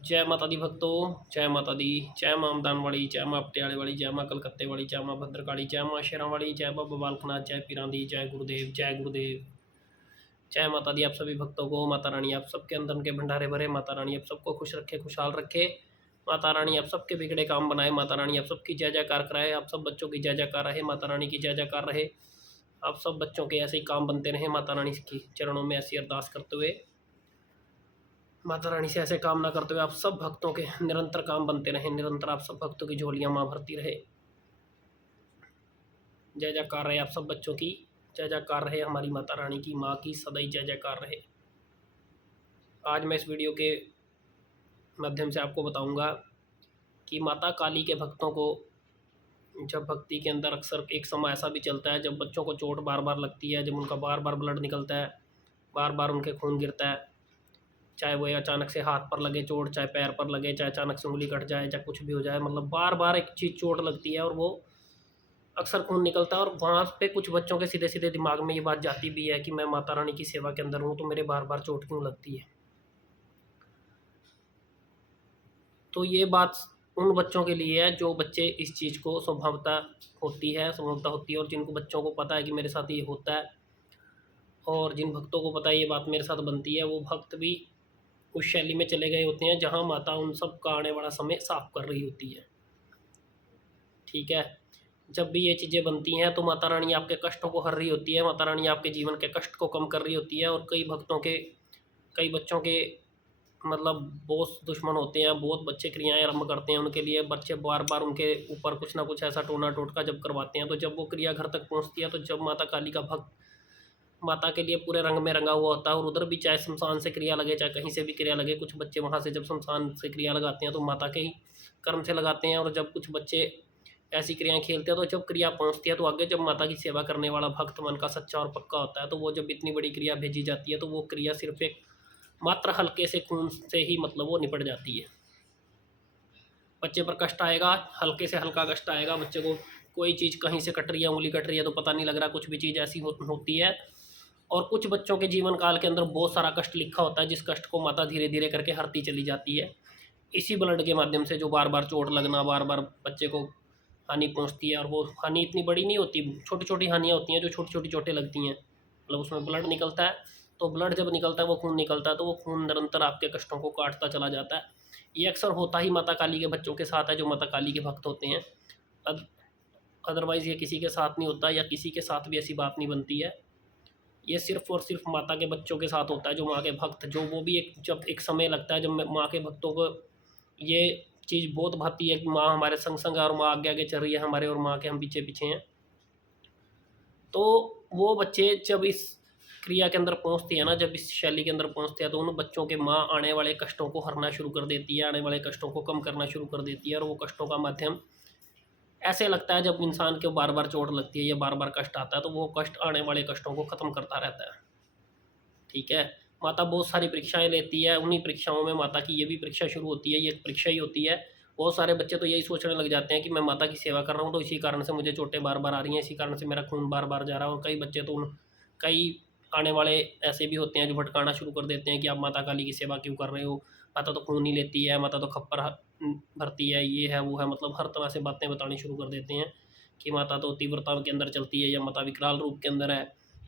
जय माता दी भक्तों, जय माता दी। जय मां अमदान वाली, जय मां पटियाले वाली, जय मां कलकत्ते वाली, जय मां भद्रकाली, जय मां शेरां वाली, जय बाबा बालकनाथ, जय पीरां दी, जय गुरुदेव, जय गुरुदेव। जय माता दी। आप सभी भक्तों को माता रानी आप सबके अंदर के भंडारे भरे, माता रानी आप सबको खुश रखे, खुशहाल रखे। माता रानी आप सबके बिगड़े काम बनाए, माता रानी आप सबकी जय जयकार कराए, आप सब बच्चों की जय जयकार रहे, माता रानी की जय जयकार रहे। आप सब बच्चों के ऐसे ही काम बनते रहे, माता रानी की चरणों में ऐसी अरदास करते हुए, माता रानी से ऐसे काम ना करते हुए आप सब भक्तों के निरंतर काम बनते रहे, निरंतर आप सब भक्तों की झोलियां माँ भरती रहे। जय जयकार रहे आप सब बच्चों की, जय जयकार रहे हमारी माता रानी की, माँ की सदैव जय जयकार रहे। आज मैं इस वीडियो के माध्यम से आपको बताऊंगा कि माता काली के भक्तों को जब भक्ति के अंदर अक्सर एक समय ऐसा भी चलता है जब बच्चों को चोट बार बार लगती है, जब उनका बार बार ब्लड निकलता है, बार बार उनके खून गिरता है, चाहे वो अचानक से हाथ पर लगे चोट, चाहे पैर पर लगे, चाहे अचानक से उंगली कट जाए, चाहे कुछ भी हो जाए, मतलब बार बार एक चीज़ चोट लगती है और वो अक्सर खून निकलता है। और वहाँ पे कुछ बच्चों के सीधे सीधे दिमाग में ये बात जाती भी है कि मैं माता रानी की सेवा के अंदर हूँ तो मेरे बार बार चोट क्यों लगती है। तो ये बात उन बच्चों के लिए है जो बच्चे इस चीज़ को स्वभावता होती है और जिनको बच्चों को पता है कि मेरे साथ ये होता है, और जिन भक्तों को पता है ये बात मेरे साथ बनती है, वो भक्त भी उस शैली में चले गए होते हैं जहाँ माता उन सब का आने वाला समय साफ कर रही होती है। ठीक है। जब भी ये चीज़ें बनती हैं तो माता रानी आपके कष्टों को हर रही होती है, माता रानी आपके जीवन के कष्ट को कम कर रही होती है। और कई भक्तों के, कई बच्चों के मतलब बहुत दुश्मन होते हैं, बहुत बच्चे क्रियाएं आरंभ करते हैं, उनके लिए बच्चे बार बार उनके ऊपर कुछ ना कुछ ऐसा टोना टोटका जब करवाते हैं, तो जब वो क्रिया घर तक पहुंचती है, तो जब माता काली का भक्त माता के लिए पूरे रंग में रंगा हुआ होता है, और उधर भी चाहे शमशान से क्रिया लगे, चाहे कहीं से भी क्रिया लगे, कुछ बच्चे वहाँ से जब शमशान से क्रिया लगाते हैं तो माता के ही कर्म से लगाते हैं। और जब कुछ बच्चे ऐसी क्रियाएं खेलते हैं तो जब क्रिया पहुँचती है तो आगे जब माता की सेवा करने वाला भक्त मन का सच्चा और पक्का होता है, तो वो जब इतनी बड़ी क्रिया भेजी जाती है तो वो क्रिया सिर्फ एक मात्र हल्के से खून से ही मतलब वो निपट जाती है। बच्चे पर कष्ट आएगा, हल्के से हल्का कष्ट आएगा, बच्चे को कोई चीज़ कहीं से कट रही है, उंगली कट रही है तो पता नहीं लग रहा, कुछ भी चीज़ ऐसी होती है। और कुछ बच्चों के जीवन काल के अंदर बहुत सारा कष्ट लिखा होता है, जिस कष्ट को माता धीरे धीरे करके हरती चली जाती है इसी ब्लड के माध्यम से। जो बार बार चोट लगना, बार बार बच्चे को हानि पहुंचती है, और वो हानि इतनी बड़ी नहीं होती, छोटी छोटी हानियाँ होती हैं जो छोटी छोटी चोटें लगती हैं, मतलब उसमें ब्लड निकलता है। तो ब्लड जब निकलता है, वो खून निकलता है, तो वो खून निरंतर आपके कष्टों को काटता चला जाता है। ये अक्सर होता ही माता काली के बच्चों के साथ है जो माता काली के भक्त होते हैं। अदरवाइज़ ये किसी के साथ नहीं होता, या किसी के साथ भी ऐसी बात नहीं बनती है। ये सिर्फ और सिर्फ माता के बच्चों के साथ होता है, जो माँ के भक्त, जो वो भी एक जब एक समय लगता है जब माँ के भक्तों को ये चीज़ बहुत भाती है कि माँ हमारे संग संग है और माँ आगे आगे चल रही है हमारे, और माँ के हम पीछे पीछे हैं। तो वो बच्चे जब इस क्रिया के अंदर पहुँचते हैं ना, जब इस शैली के अंदर पहुँचते हैं, तो उन बच्चों के माँ आने वाले कष्टों को हरना शुरू कर देती है, आने वाले कष्टों को कम करना शुरू कर देती है। और वो कष्टों का माध्यम ऐसे लगता है, जब इंसान को बार बार चोट लगती है या बार बार कष्ट आता है, तो वो कष्ट आने वाले कष्टों को ख़त्म करता रहता है। ठीक है। माता बहुत सारी परीक्षाएं लेती है, उन्हीं परीक्षाओं में माता की ये भी परीक्षा शुरू होती है, ये एक परीक्षा ही होती है। बहुत सारे बच्चे तो यही सोचने लग जाते हैं कि मैं माता की सेवा कर रहा हूँ तो इसी कारण से मुझे चोटें बार बार आ रही हैं, इसी कारण से मेरा खून बार बार जा रहा है। और कई बच्चे तो कई आने वाले ऐसे भी होते हैं जो भटकाना शुरू कर देते हैं कि आप माता काली की सेवा क्यों कर रहे हो, माता तो खून ही लेती है, माता तो खप्पर भरती है, ये है वो है, मतलब हर तरह से बातें बतानी शुरू कर देते हैं कि माता तो तीव्रता के अंदर चलती है, या माता विकराल रूप के अंदर है,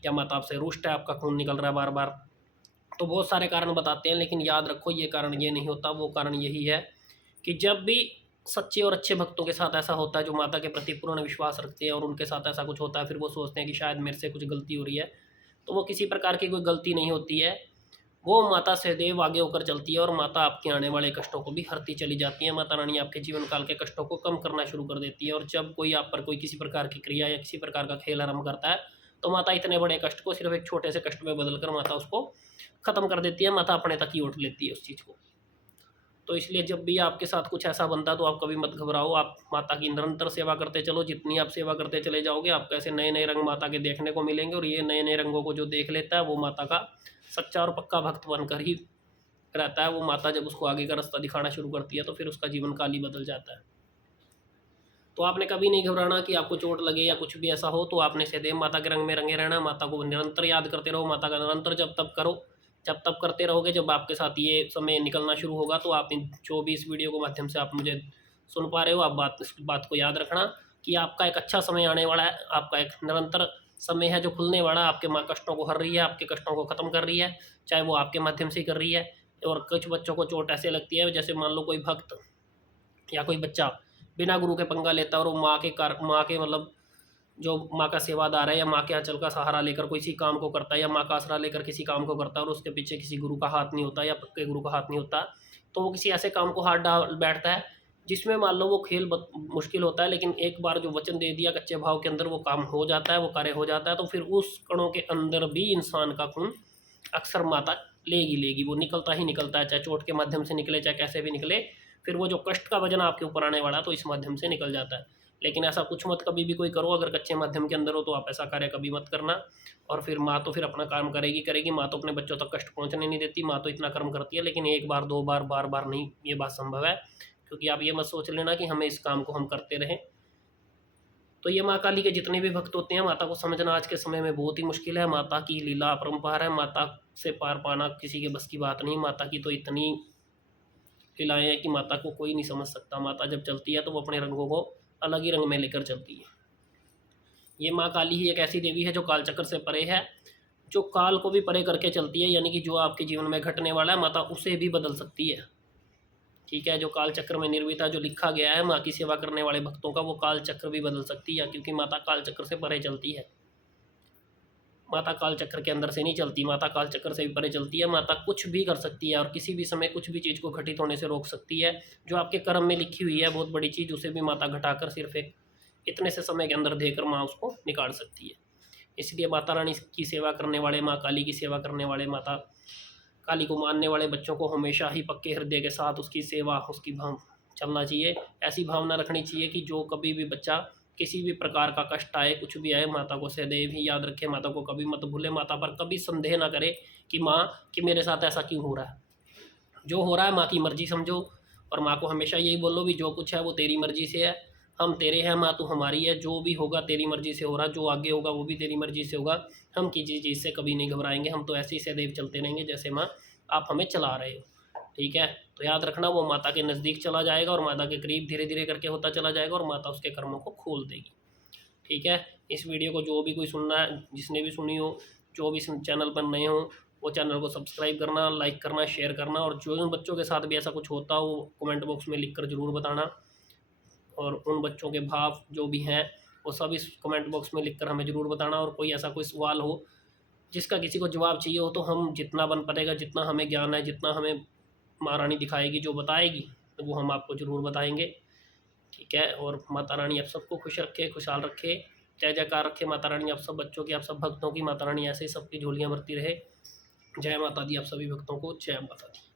या माता आपसे रुष्ट है, आपका खून निकल रहा है बार बार। तो बहुत सारे कारण बताते हैं, लेकिन याद रखो ये कारण ये नहीं होता, वो कारण यही है कि जब भी सच्चे और अच्छे भक्तों के साथ ऐसा होता है जो माता के प्रति पूर्ण विश्वास रखते हैं, और उनके साथ ऐसा कुछ होता है, फिर वो सोचते हैं कि शायद मेरे से कुछ गलती हो रही है, तो वो किसी प्रकार की कोई गलती नहीं होती है। वो माता सदैव आगे होकर चलती है, और माता आपके आने वाले कष्टों को भी हरती चली जाती है। माता रानी आपके जीवन काल के कष्टों को कम करना शुरू कर देती है। और जब कोई आप पर कोई किसी प्रकार की क्रिया या किसी प्रकार का खेल आरंभ करता है, तो माता इतने बड़े कष्ट को सिर्फ एक छोटे से कष्ट में बदलकर माता उसको ख़त्म कर देती है, माता अपने तक ही उठ लेती है उस चीज़ को। तो इसलिए जब भी आपके साथ कुछ ऐसा बनता है तो आप कभी मत घबराओ, आप माता की निरंतर सेवा करते चलो। जितनी आप सेवा करते चले जाओगे, आपको ऐसे नए नए रंग माता के देखने को मिलेंगे, और ये नए नए रंगों को जो देख लेता है वो माता का सच्चा और पक्का भक्त बनकर ही रहता है। वो माता जब उसको आगे का रास्ता दिखाना शुरू करती है तो फिर उसका जीवन काल ही बदल जाता है। तो आपने कभी नहीं घबराना कि आपको चोट लगे या कुछ भी ऐसा हो, तो आपने सदैव माता के रंग में रंगे रहना, माता को निरंतर याद करते रहो, माता का निरंतर जब तब करो, जब तब करते रहोगे, जब आपके साथ ये समय निकलना शुरू होगा तो आप इन जो भी इस वीडियो के माध्यम से आप मुझे सुन पा रहे हो, आप इस बात को याद रखना कि आपका एक अच्छा समय आने वाला है, आपका एक निरंतर समय है जो खुलने वाला है, आपके माँ कष्टों को हर रही है, आपके कष्टों को ख़त्म कर रही है, चाहे वो आपके माध्यम से ही कर रही है। और कुछ बच्चों को चोट ऐसे लगती है, जैसे मान लो कोई भक्त या कोई बच्चा बिना गुरु के पंगा लेता है और वो माँ के मतलब जो माँ का सेवादार है या माँ के आंचल का सहारा लेकर कोई किसी काम को करता है या माँ का आसरा लेकर किसी काम को करता है और उसके पीछे किसी गुरु का हाथ नहीं होता या पक्के गुरु का हाथ नहीं होता, तो वो किसी ऐसे काम को हाथ डाल बैठता है जिसमें मान लो वो खेल मुश्किल होता है, लेकिन एक बार जो वचन दे दिया कच्चे भाव के अंदर वो काम हो जाता है, वो कार्य हो जाता है, तो फिर उस कणों के अंदर भी इंसान का खून अक्सर माता लेगी, वो निकलता ही निकलता है, चाहे चोट के माध्यम से निकले चाहे कैसे भी निकले, फिर वो जो कष्ट का वजन आपके ऊपर आने वाला तो इस माध्यम से निकल जाता है। लेकिन ऐसा कुछ मत कभी भी कोई करो, अगर कच्चे माध्यम के अंदर हो तो आप ऐसा कार्य कभी मत करना। और फिर माँ तो फिर अपना काम करेगी, माँ तो अपने बच्चों तक कष्ट पहुँचने नहीं देती, माँ तो इतना कर्म करती है, लेकिन एक बार दो बार बार बार नहीं ये बात संभव है, क्योंकि आप ये मत सोच लेना कि हमें इस काम को हम करते रहें। तो ये माँ काली के जितने भी भक्त होते हैं, माता को समझना आज के समय में बहुत ही मुश्किल है। माता की लीला अपरंपार है, माता से पार पाना किसी के बस की बात नहीं। माता की तो इतनी लीलाएं हैं कि माता को कोई नहीं समझ सकता। माता जब चलती है तो वो अपने रंगों को अलग ही रंग में लेकर चलती है। ये माँ काली ही एक ऐसी देवी है जो काल चक्र से परे है, जो काल को भी परे करके चलती है, यानी कि जो आपके जीवन में घटने वाला है माता उसे भी बदल सकती है। ठीक है, जो काल चक्र में निर्मिता जो लिखा गया है माँ की सेवा करने वाले भक्तों का, वो काल चक्र भी बदल सकती है, क्योंकि माता काल चक्र से परे चलती है। माता काल चक्र के अंदर से नहीं चलती, माता काल चक्र से भी परे चलती है। माता कुछ भी कर सकती है और किसी भी समय कुछ भी चीज़ को घटित होने से रोक सकती है। जो आपके कर्म में लिखी हुई है बहुत बड़ी चीज़, उसे भी माता घटाकर सिर्फ एक इतने से समय के अंदर देकर माँ उसको निकाल सकती है। इसलिए माता रानी की सेवा करने वाले, माँ काली की सेवा करने वाले, माता काली को मानने वाले बच्चों को हमेशा ही पक्के हृदय के साथ उसकी सेवा, उसकी भाव चलना चाहिए। ऐसी भावना रखनी चाहिए कि जो कभी भी बच्चा किसी भी प्रकार का कष्ट आए, कुछ भी आए, माता को सदैव ही याद रखे, माता को कभी मत भूले, माता पर कभी संदेह ना करे कि माँ कि मेरे साथ ऐसा क्यों हो रहा है। जो हो रहा है माँ की मर्जी समझो, और माँ को हमेशा यही बोलो भी जो कुछ है वो तेरी मर्जी से है, हम तेरे हैं माँ, तू हमारी है, जो भी होगा तेरी मर्जी से हो रहा, जो आगे होगा वो भी तेरी मर्जी से होगा, हम किसी चीज़ से कभी नहीं घबराएंगे, हम तो ऐसे ही सदैव चलते रहेंगे जैसे माँ आप हमें चला रहे हो। ठीक है, तो याद रखना वो माता के नज़दीक चला जाएगा और माता के करीब धीरे धीरे करके होता चला जाएगा और माता उसके कर्मों को खोल देगी। ठीक है, इस वीडियो को जो भी कोई सुनना है, जिसने भी सुनी हो, जो भी चैनल पर नए हो, वो चैनल को सब्सक्राइब करना, लाइक करना, शेयर करना, और जो उन बच्चों के साथ भी ऐसा कुछ होता हो वो कमेंट बॉक्स में लिख कर ज़रूर बताना। और उन बच्चों के भाव जो भी हैं वो सब इस कमेंट बॉक्स में लिख कर हमें ज़रूर बताना। और कोई ऐसा कोई सवाल हो जिसका किसी को जवाब चाहिए हो तो हम जितना बन पड़ेगा, जितना हमें ज्ञान है, जितना हमें महारानी दिखाएगी, जो बताएगी, तो वो हम आपको ज़रूर बताएंगे। ठीक है, और माता रानी आप सबको खुश रखे, खुशहाल रखे, जय जयकार रखे माता रानी आप सब बच्चों की, आप सब भक्तों की। माता रानी ऐसे ही सबकी झोलियाँ भरती रहे। जय माता दी आप सभी भक्तों को, जय माता दी।